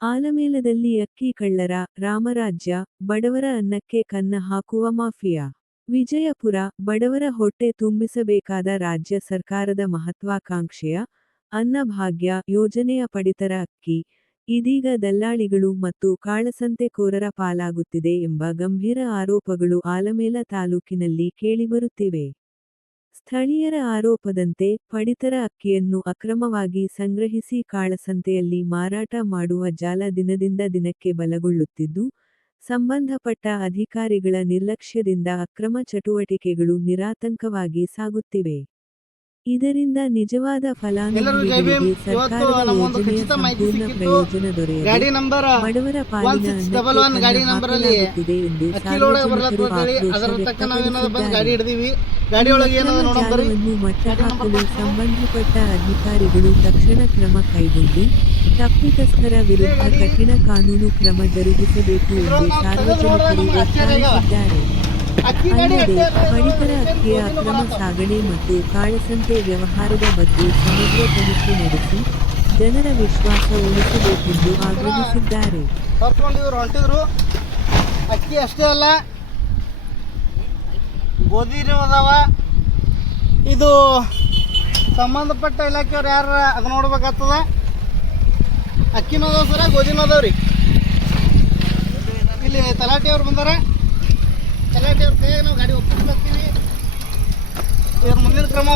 ಆಲಮೇಲದಲ್ಲಿ ಅಕ್ಕಿ ಕಳ್ಳರ ರಾಮರಾಜ್ಯ, ಬಡವರ ಅನ್ನಕ್ಕೆ ಕನ್ನ ಹಾಕುವ ಮಾಫಿಯಾ. ವಿಜಯಪುರ, ಬಡವರ ಹೊಟ್ಟೆ ತುಂಬಿಸಬೇಕಾದ ರಾಜ್ಯ ಸರ್ಕಾರದ ಮಹತ್ವಾಕಾಂಕ್ಷೆಯ ಅನ್ನಭಾಗ್ಯ ಯೋಜನೆಯ ಪಡಿತರ ಅಕ್ಕಿ, ಇದೀಗ ದಲ್ಲಾಳಿಗಳು ಮತ್ತು ಕಾಳಸಂತೆಕೋರರ ಪಾಲಾಗುತ್ತಿದೆ ಎಂಬ ಗಂಭೀರ ಆರೋಪಗಳು ಆಲಮೇಲ ತಾಲೂಕಿನಲ್ಲಿ ಕೇಳಿಬರುತ್ತಿವೆ. ಸ್ಥಳೀಯರ ಆರೋಪದಂತೆ, ಪಡಿತರ ಅಕ್ಕಿಯನ್ನು ಅಕ್ರಮವಾಗಿ ಸಂಗ್ರಹಿಸಿ ಕಾಳಸಂತೆಯಲ್ಲಿ ಮಾರಾಟ ಮಾಡುವ ಜಾಲ ದಿನದಿಂದ ದಿನಕ್ಕೆ ಬಲಗೊಳ್ಳುತ್ತಿದ್ದು, ಸಂಬಂಧಪಟ್ಟ ಅಧಿಕಾರಿಗಳ ನಿರ್ಲಕ್ಷ್ಯದಿಂದ ಅಕ್ರಮ ಚಟುವಟಿಕೆಗಳು ನಿರಾತಂಕವಾಗಿ ಸಾಗುತ್ತಿವೆ. ಇದರಿಂದ ನಿಜವಾದ ಫಲಾನುಭವಿಗಳಿಗೆ ಸರ್ಕಾರದ ಯೋಜನೆಯ ಸಂಪೂರ್ಣ ಪ್ರಯೋಜನ ದೊರೆಯದೆ ಬಡವರ ಪಾಲಿನ ಅನ್ನಕ್ಕೆ ಕನ್ನ ಹಾಕಲಾಗುತ್ತಿದೆ ಎಂದು ಸಾರ್ವಜನಿಕರು ಆಕ್ರೋಶ ವ್ಯಕ್ತಪಡಿಸಿದ್ದಾರೆ. ಜಾಲವನ್ನು ಮಟ್ಟಹಾಕಲು ಸಂಬಂಧಪಟ್ಟ ಅಧಿಕಾರಿಗಳು ತಕ್ಷಣ ಕ್ರಮ ಕೈಗೊಂಡು, ತಪ್ಪಿತಸ್ಥರ ವಿರುದ್ಧ ಕಠಿಣ ಕಾನೂನು ಕ್ರಮ ಜರುಗಿಸಬೇಕು ಎಂದು ಸಾರ್ವಜನಿಕರು ಒತ್ತಾಯಿಸಿದ್ದಾರೆ. ಅಲ್ಲದೆ, ಪಡಿತರ ಅಕ್ಕಿಯ ಅಕ್ರಮ ಸಾಗಣೆ ಮತ್ತು ಕಾಳಸಂತೆ ವ್ಯವಹಾರದ ಬಗ್ಗೆ ಸಮಗ್ರ ತನಿಖೆ ನಡೆಸಿ, ಜನರ ವಿಶ್ವಾಸ ಉಳಿಸಬೇಕೆಂದು ಆಗ್ರಹಿಸಿದ್ದಾರೆ. ಅಕ್ಕಿ ಅಷ್ಟೇ ಅಲ್ಲ, ಗೋಧಿನೂ ಅದಾವ. ಇದು ಸಂಬಂಧಪಟ್ಟ ಇಲಾಖೆಯವ್ರು ಯಾರು ಅದು ನೋಡ್ಬೇಕಾಗ್ತದ. ಅಕ್ಕಿನೂ ಅದಾವ ಸರ, ಗೋಧಿನೂ ಅದಾವ್ರಿ. ಇಲ್ಲಿ ತಲಾಟಿಯವ್ರು ಬಂದಾರ. ತಲಾಟಿಯವ್ರ ಕೈಯಾಗ ನಾವು ಗಾಡಿ ಒಪ್ಪಿಸ್ಲತ್ತೀವಿ. ಇವ್ರ ಮುಂದಿನ ಕ್ರಮ